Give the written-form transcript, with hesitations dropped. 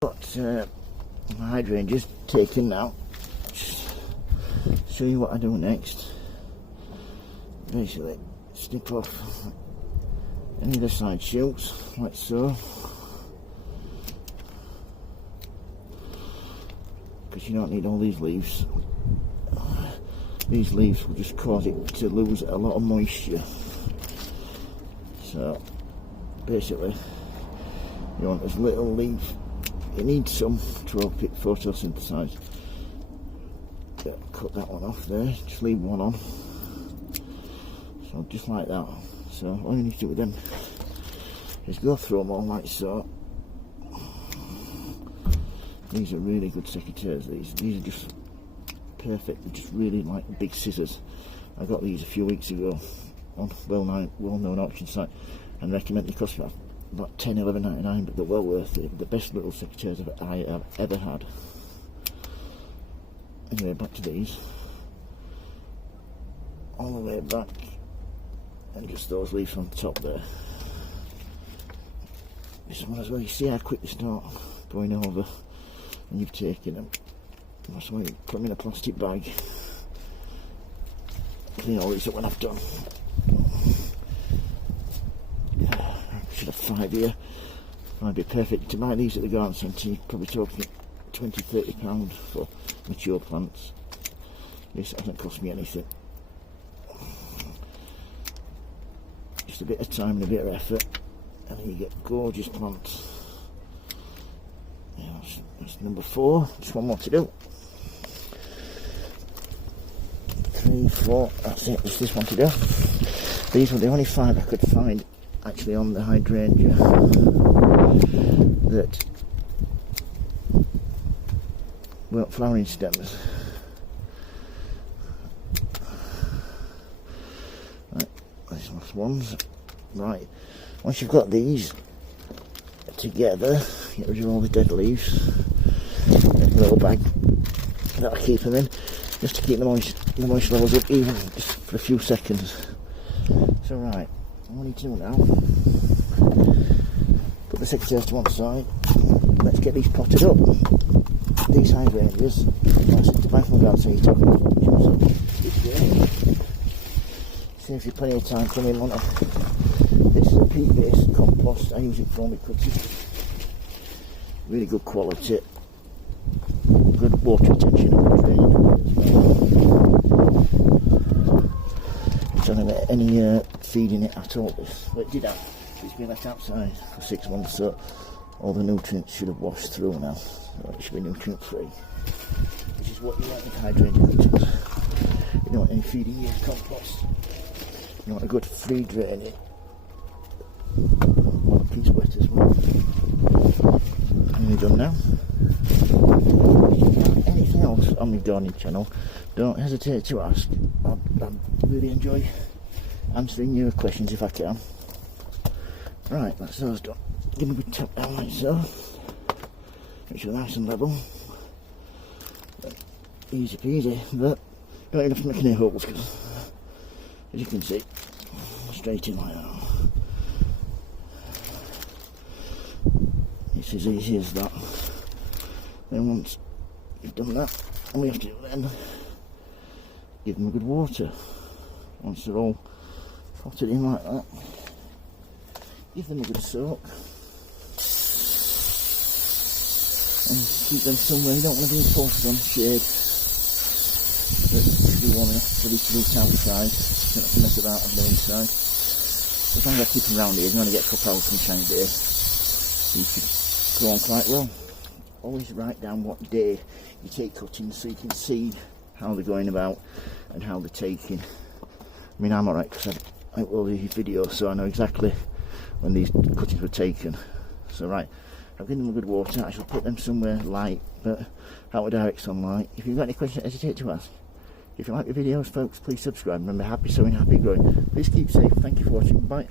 Got my hydrangeas taken now. Just show you what I do next. Basically, snip off any of the side shoots, like so. Because you don't need all these leaves. These leaves will just cause it to lose a lot of moisture. So, basically, you want as little leaf. You need some to help it photosynthesize. Cut that one off there, just leave one on. So just like that. So all you need to do with them is go through them all like so. These are really good secateurs. These are just perfect. They're just really like big scissors. I got these a few weeks ago on well-known auction site and recommend they cost about $10–11.99, but they're well worth it. The best little secateurs I have ever had. Anyway, back to these. All the way back, and just those leaves on the top there. This one as well, you see how quick they start going over when you've taken them. That's why you put them in a plastic bag. Clean all these up when I've done. Should have 5 here. Might be perfect to buy these at the garden centre. You're probably talking £20–30 for mature plants. This hasn't cost me anything. Just a bit of time and a bit of effort, and then you get gorgeous plants. Yeah, that's number 4. Just one more to do. 3, 4. That's it. Just this one to do. These were the only 5 I could find actually on the hydrangea that weren't flowering stems. Right, these last ones. Right, once you've got these together, get rid of all the dead leaves. Make a little bag that I keep them in, just to keep the moisture levels up, even just for a few seconds. So right, what do you do now? Put the secateurs to one side. Let's get these potted up. These hydrangeas, buy from the garden, so you're talking about saves you plenty of time coming on. This is a peat-based compost. I use it for all my cooking. Really good quality. Good water retention and good drainage. It's not have any feed in it at all. But it did have. It's been left outside for 6 months, so all the nutrients should have washed through now. So it should be nutrient free. This is what you want with hydrangea cuttings. You don't want any feeding in your compost. You want a good free draining. Want a piece wet as well. And we're done now. Anything else on my gardening channel, don't hesitate to ask. I really enjoy answering your questions if I can. Right, that's those done. Give me a good tap down like so. Make sure nice and level. Easy peasy, but don't even have to make any holes because, as you can see, straight in like that. It's as easy as that. Then once you've done that, all we have to do then, give them a good water. Once they're all potted in like that, give them a good soak. And keep them somewhere. You don't want to be full sun shade. But you want to be outside. You don't have to mess about on the inside. As long as I keep them around here, you're going to get a couple hours sunshine a day. You should go on quite well. Always write down what day you take cuttings so you can see how they're going about and how they're taking. I mean, I'm alright because I upload these videos, so I know exactly when these cuttings were taken. So right, I've given them a good water. I shall put them somewhere light, but out of direct sunlight. If you've got any questions, hesitate to ask. If you like the videos, folks, please subscribe. Remember, happy sowing, happy growing. Please keep safe. Thank you for watching. Bye.